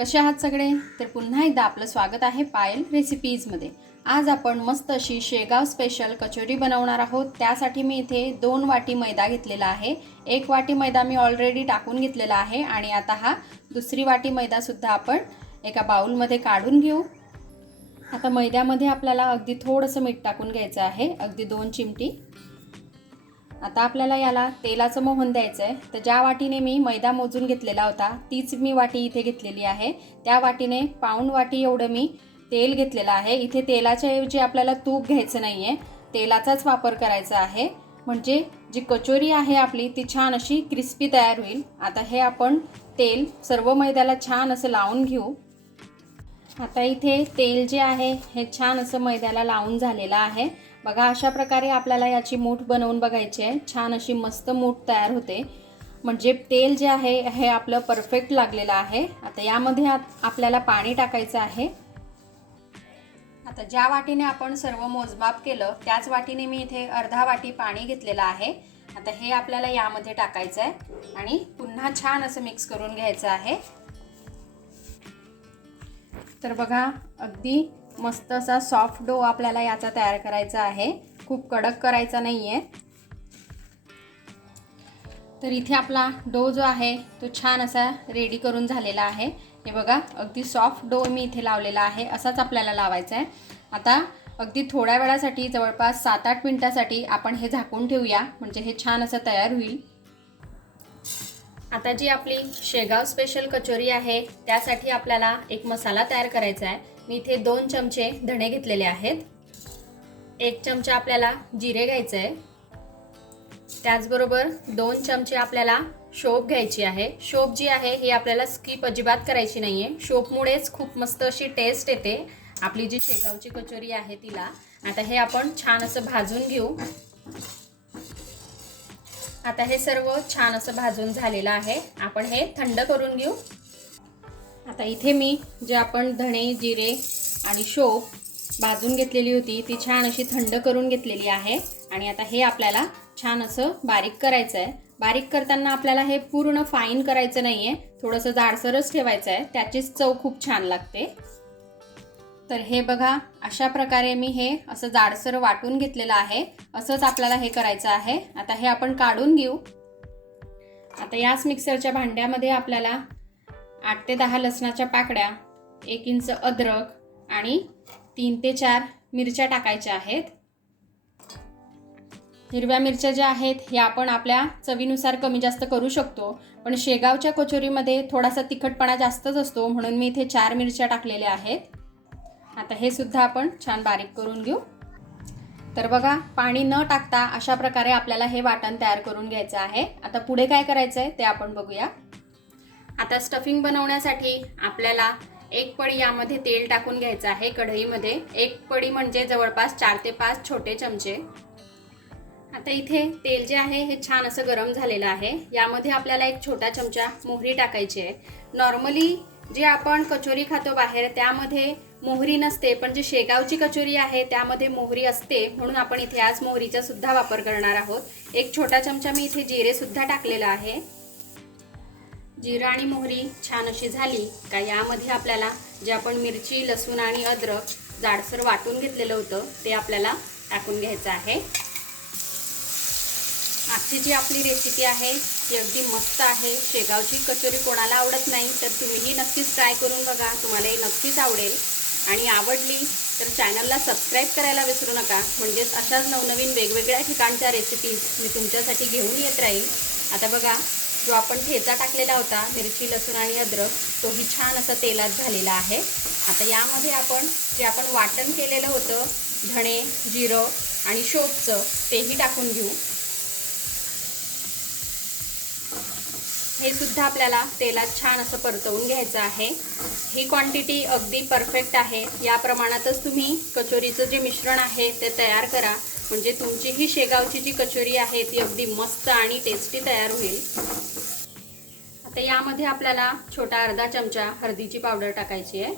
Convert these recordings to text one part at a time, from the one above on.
कसे आहात सगळे? तर पुन्हा एकदा आपलं स्वागत आहे पायल रेसिपीजमध्ये। आज आपण मस्त अशी शेगाव स्पेशल कचोरी बनवणार आहोत। त्यासाठी मी इथे 2 वाटी मैदा घेतलेला आहे। 1 वाटी मैदा मी ऑलरेडी टाकून घेतलेला आहे आणि आता हा दुसरी वाटी मैदा सुद्धा आपण एका बाउलमध्ये काढून घेऊ। आता मैद्यामध्ये आपल्याला अगदी थोडंसं मीठ टाकून घ्यायचं आहे, अगदी 2 चिमटी। आता आपल्याला याला तेलाचं मोहन द्यायचं आहे। तर ज्या वाटीने मी मैदा मोजून घेतलेला होता तीच मी वाटी इथे घेतलेली आहे। त्या वाटीने पाऊण वाटी एवढं मी तेल घेतलेलं आहे। इथे तेलाच्या ऐवजी आपल्याला तूप घ्यायचं नाहीये, तेलाचाच वापर करायचा आहे, म्हणजे जी कचोरी आहे आपली ती छान अशी क्रिस्पी तयार होईल। आता हे आपण तेल सर्व मैद्याला छान असं लावून घेऊ। आता इथे तेल जे आहे हे छान असं मैद्याला लावून झालेलं आहे। बघा, अशा प्रकारे आपल्याला याची मूठ बनवून बघायची आहे। छान अशी मस्त मूठ तयार होते, म्हणजे तेल जे आहे हे आपलं परफेक्ट लागलेलं आहे। आता यामध्ये आपल्याला पाणी टाकायचं आहे। आता ज्या वाटीने आपण सर्व मोजमाप केलं त्याच वाटीने मी इथे अर्धा वाटी पाणी घेतलेलं आहे। आता हे आपल्याला यामध्ये टाकायचं आहे आणि पुन्हा छान असं मिक्स करून घ्यायचं आहे। तर बघा, अगदी मस्त असा सॉफ्ट डो आपल्याला याचा तयार करायचा आहे, खूप कडक करायचा नाहीये। तर इथे आपला डो जो आहे तो छान असा रेडी करून झालेला आहे। हे बघा, अगदी सॉफ्ट डो मी इथे लावलेला आहे, असाच आपल्याला लावायचा आहे। आता अगदी थोड्या वेळासाठी, जवळपास 7-8 मिनिटांसाठी आपण हे झाकून ठेवूया, म्हणजे हे छान असं तयार होईल। आता जी आपली शेगाव स्पेशल कचोरी आहे त्यासाठी आपल्याला एक मसाला तयार करायचा आहे। मी इथे 2 चमचे धणे घेतलेले आहेत, 1 चमचा आपल्याला जिरे घ्यायचे आहे, त्याचबरोबर 2 चमचे आपल्याला शोप घ्यायची आहे। शोप जी आहे ही आपल्याला स्किप अजिबात करायची नाहीये, शोपमुळेच खूप मस्त अशी टेस्ट येते आपली जी शेगावची कचोरी आहे तिला। आता हे आपण छान असं भाजून घेऊ। आता हे सर्व छान असं भाजून झालेलं आहे, आपण हे थंड करून घेऊ। आता इथे मी जे आपण धणे, जिरे आणि शोप भाजून घेतलेली होती ती छान अशी थंड करून घेतलेली आहे आणि आता हे आपल्याला छान असं बारीक करायचं आहे। बारीक करताना आपल्याला हे पूर्ण फाईन करायचं नाहीये, थोडंसं जाडसरच ठेवायचं आहे, त्याचीच चव खूप छान लागते। तर हे बघा, अशा प्रकारे मी हे असं जाडसर वाटून घेतलेलं आहे, असंच आपल्याला हे करायचं आहे। आता हे आपण काढून घेऊ। आता याच मिक्सरच्या भांड्यामध्ये आपल्याला 8 ते 10 लसणाच्या पाकळ्या, 1 इंच अद्रक आणि 3 ते 4 मिरच्या टाकायच्या आहेत। हिरव्या मिरच्या ज्या आहेत ह्या आपण आपल्या चवीनुसार कमी जास्त करू शकतो, पण शेगावच्या कचोरीमध्ये थोडासा तिखटपणा जास्तच असतो, म्हणून मी इथे 4 मिरच्या टाकलेल्या आहेत। आता हे सुद्धा आपण छान बारीक करून घेऊ। तर बघा, पाणी न टाकता अशा प्रकारे आपल्याला हे वाटण तयार करून घ्यायचं आहे। आता पुढे काय करायचं आहे ते आपण बघूया। आता स्टफिंग बनवण्यासाठी आपल्याला 1 पडी यामध्ये तेल टाकून घ्यायचं आहे कढईमध्ये। 1 पडी म्हणजे जवळपास 4 ते 5 छोटे चमचे। आता इथे तेल जे आहे हे छान असं गरम झालेलं आहे, यामध्ये आपल्याला 1 छोटा चमचा मोहरी टाकायची आहे। नॉर्मली जे आपण कचोरी खातो बाहेर त्यामध्ये मोहरी नसते, पण जी शेगावची कचोरी आहे त्यामध्ये मोहरी असते, म्हणून आपण इथे आज मोहरीचा सुद्धा वापर करणार आहोत। 1 छोटा चमचा मी इथे जिरे सुद्धा टाकलेला आहे। जिरा आणि मोहरी छान अशी झाली का यामध्ये आपल्याला जे आपण मिरची, लसूण आणि अद्रक जाडसर वाटून घेतलेलं होतं ते आपल्याला टाकून घ्यायचं आहे। आजची जी आपली रेसिपी आहे ती अगदी मस्त आहे। शेगावची कचोरी कोणाला आवडत नाही, तर तुम्हीही नक्कीच ट्राय करून बघा, तुम्हाला हे नक्कीच आवडेल। आणि आवडली तर चॅनलला सबस्क्राईब करायला विसरू नका, म्हणजेच अशाच नवनवीन वेगवेगळ्या ठिकाणच्या रेसिपीज मी तुमच्यासाठी घेऊन येत राहील। आता बघा, जो आपण ठेचा टाकलेला होता मिरची, लसूण आणि अद्रक, तोही छान असा तेलात झालेला आहे। आता यामध्ये आपण जे आपण वाटण केलेलं होतं धणे, जिरं आणि शोपचं तेही टाकून घेऊ। हे सुद्धा आपल्याला तेलात छान असं परतवून घ्यायचं आहे। ही क्वांटिटी अगदी परफेक्ट आहे, या प्रमाणातच तुम्ही कचोरीचं जे मिश्रण आहे ते तयार करा, म्हणजे तुमची ही शेगावची जी कचोरी आहे ती अगदी मस्त आणि टेस्टी तयार होईल। आता यामध्ये आपल्याला छोटा अर्धा चमचा हळदीची पावडर टाकायची आहे।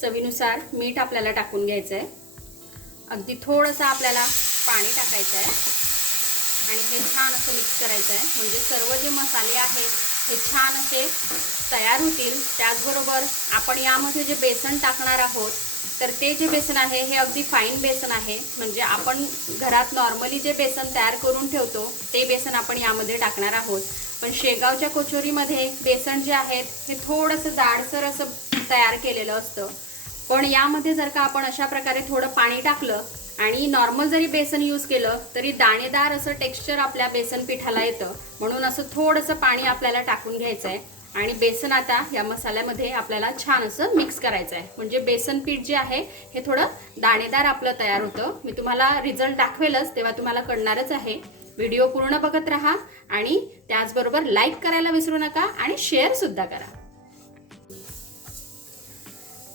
चवीनुसार मीठ आपल्याला टाकून घ्यायचं आहे। अगदी थोडंसं आपल्याला पाणी टाकायचं आहे आणि हे छान असं मिक्स करायचं आहे, म्हणजे सर्व जे मसाले आहेत हे छान असे तयार होतील। त्याचबरोबर आपण यामध्ये जे बेसन टाकणार आहोत तर ते जे बेसन आहे हे अगदी फाईन बेसन आहे, म्हणजे आपण घरात नॉर्मली जे बेसन तयार करून ठेवतो ते बेसन आपण यामध्ये टाकणार आहोत। पण शेगावच्या कचोरीमध्ये बेसन जे आहेत हे थोडंसं जाडसर असं तयार केलेलं असतं, पण यामध्ये जर का आपण अशा प्रकारे थोडं पाणी टाकलं आणि नॉर्मल जरी बेसन यूज केलं तरी दाणेदार असं टेक्स्चर आपल्या बेसन पिठाला येतं। म्हणून असं थोडंसं पाणी आपल्याला टाकून घ्यायचं आहे आणि बेसन आता या मसाल्यामध्ये आपल्याला छान असं मिक्स करायचं आहे, म्हणजे बेसन पीठ जे आहे हे थोडं दाणेदार आपलं तयार होतं। मी तुम्हाला रिझल्ट दाखवेलच तेव्हा तुम्हाला कळणारच आहे। व्हिडिओ पूर्ण बघत राहा आणि त्याचबरोबर लाईक करायला विसरू नका आणि शेअर सुद्धा करा।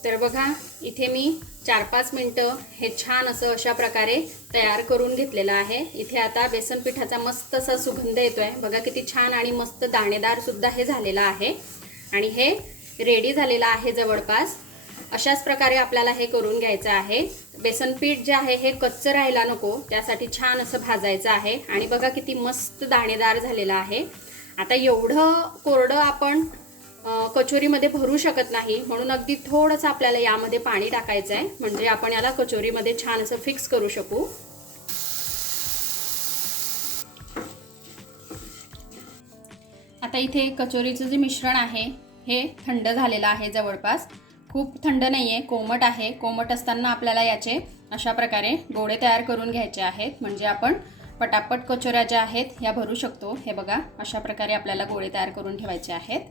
तर बघा इथे मी 4-5 मिनिटं हे छान असं अशा प्रकारे तयार करून घेतलेलं आहे। इथे आता बेसन पिठाचा मस्त असा सुगंध येतोय, बघा किती छान आणि मस्त दाणेदार सुद्धा हे झालेलं आहे आणि हे रेडी झालेलं आहे जवळपास। अशाच प्रकारे आपल्याला हे करून घ्यायचं आहे। बेसन पीठ जे आहे हे कच्चं राहायला नको, त्यासाठी छान असं भाजायचं आहे आणि बघा किती मस्त दाणेदार झालेलं आहे। आता एवढं कोरडं आपण कचोरीमध्ये भरू शकत नाही, म्हणून अगदी थोडंसं आपल्याला यामध्ये पाणी टाकायचं आहे, म्हणजे आपण याला कचोरीमध्ये छान असं फिक्स करू शकू। आता इथे कचोरीचं जे मिश्रण आहे हे थंड झालेलं आहे, जवळपास खूप थंड नाही आहे, कोमट आहे। कोमट असताना आपल्याला याचे अशा प्रकारे गोळे तयार करून घ्यायचे आहेत, म्हणजे आपण पटापट कचोऱ्या ज्या आहेत ह्या भरू शकतो। हे बघा अशा प्रकारे आपल्याला गोळे तयार करून ठेवायचे आहेत।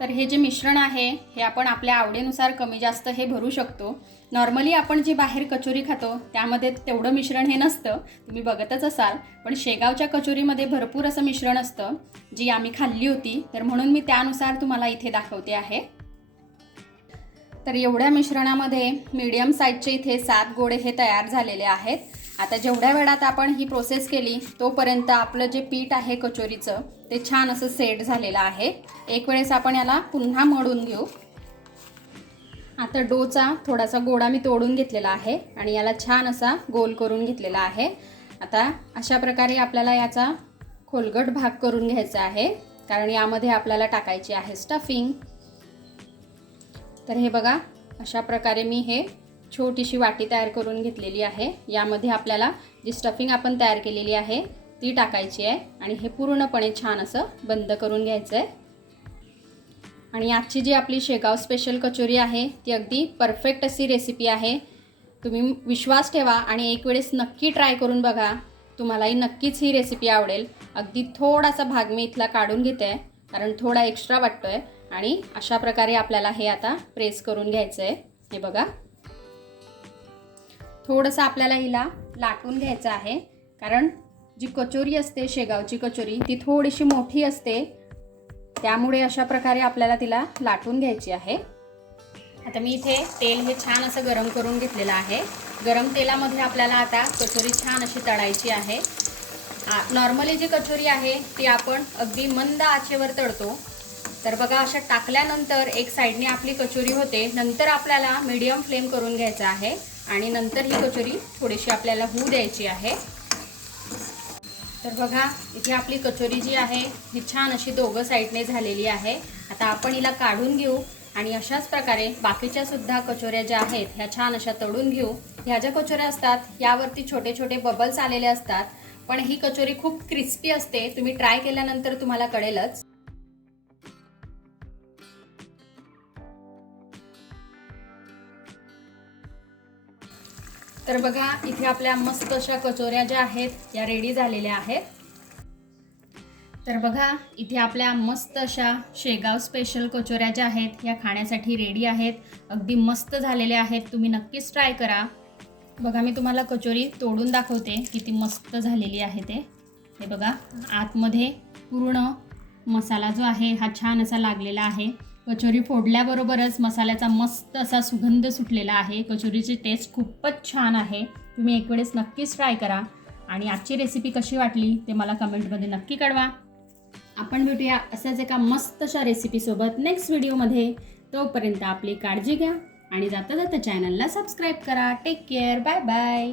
तर हे जे मिश्रण आहे हे आपण आपल्या आवडीनुसार कमी जास्त हे भरू शकतो। नॉर्मली आपण जी बाहेर कचोरी खातो त्यामध्ये तेवढं मिश्रण हे नसतं, तुम्ही बघतच असाल, पण शेगावच्या कचोरीमध्ये भरपूर असं मिश्रण असतं, जी आम्ही खाल्ली होती, तर म्हणून मी त्यानुसार तुम्हाला इथे दाखवते आहे। तर एवढ्या मिश्रणामध्ये मीडियम साईजचे इथे 7 गोळे हे तयार झालेले आहेत। आता जेवढ्या वेळात आपण ही प्रोसेस केली तोपर्यंत आपलं जे पीठ आहे कचोरीचं ते छान असं सेट झालेलं आहे। एक वेळेस आपण याला पुन्हा मळून घेऊ। आता डोचा थोडासा गोळा मी तोडून घेतलेला आहे आणि याला छान असा गोल करून घेतलेला आहे। आता अशा प्रकारे आपल्याला याचा खोलगट भाग करून घ्यायचा आहे, कारण यामध्ये आपल्याला टाकायची आहे स्टफिंग। तर हे बघा अशा प्रकारे मी हे छोटीशी वाटी तयार करून घेतलेली आहे। यामध्ये आपल्याला जी स्टफिंग आपण तयार केलेली आहे ती टाकायची आहे आणि हे पूर्णपणे छान असं बंद करून घ्यायचं आहे। आणि आजची जी आपली शेगाव स्पेशल कचोरी आहे ती अगदी परफेक्ट अशी रेसिपी आहे। तुम्ही विश्वास ठेवा आणि एक वेळेस नक्की ट्राय करून बघा, तुम्हालाही नक्कीच ही रेसिपी आवडेल। अगदी थोडासा भाग मी इथला काढून घेते कारण थोडा एक्स्ट्रा वाटतोय आणि अशा प्रकारे आपल्याला हे आता प्रेस करून घ्यायचं आहे। हे बघा थोडंसं आपल्याला हिला लाटून घ्यायचं आहे, कारण जी कचोरी असते शेगावची कचोरी ती थोडीशी मोठी असते, त्यामुळे अशा प्रकारे आपल्याला तिला लाटून घ्यायची आहे। आता मी इथे तेल हे छान असं गरम करून घेतलेलं आहे। गरम तेलामध्ये आपल्याला आता कचोरी छान अशी तळायची आहे। नॉर्मली जी कचोरी आहे ती आपण अगदी मंद आचेवर तळतो, तर बघा अशा टाकल्यानंतर एक साईडने आपली कचोरी होते, नंतर आपल्याला मीडियम फ्लेम करून घ्यायचा आहे आणि नंतर ही कचोरी थोडीशी आपल्याला होऊ द्यायची आहे। तर बघा इथे आपली कचोरी जी आहे ही छान अशी दोघं साईडने झालेली आहे। आता आपण हिला काढून घेऊ आणि अशाच प्रकारे बाकीच्या सुद्धा कचोऱ्या ज्या आहेत ह्या छान अशा तळून घेऊ। ह्या ज्या कचोऱ्या असतात यावरती छोटे छोटे बबल्स आलेले असतात, पण ही कचोरी खूप क्रिस्पी असते, तुम्ही ट्राय केल्यानंतर तुम्हाला कळेलच। तर बघा इथे आपल्या मस्त अशा कचोऱ्या ज्या आहेत या रेडी झालेल्या आहेत। तर बघा इथे आपल्या मस्त अशा शेगाव स्पेशल कचोऱ्या ज्या आहेत या खाण्यासाठी रेडी आहेत, अगदी मस्त झालेल्या आहेत, तुम्ही नक्कीच ट्राय करा। बघा मी तुम्हाला कचोरी तोडून दाखवते किती मस्त झालेली आहे ते। हे बघा आतमध्ये पूर्ण मसाला जो आहे हा छान असा लागलेला आहे। कचोरी फोडल्याबरोबरच मसाल्याचा मस्त असा सुगंध सुटलेला आहे। कचोरीची टेस्ट खूपच छान आहे, तुम्ही एक वेळेस नक्कीच ट्राय करा आणि आजची रेसिपी कशी वाटली ते मला कमेंटमध्ये नक्की कळवा। आपण भेटूया अशाच एका मस्त अशा रेसिपीसोबत नेक्स्ट व्हिडिओमध्ये। तोपर्यंत आपली काळजी घ्या आणि जाता जाता चॅनलला सबस्क्राईब करा। Take care, bye bye.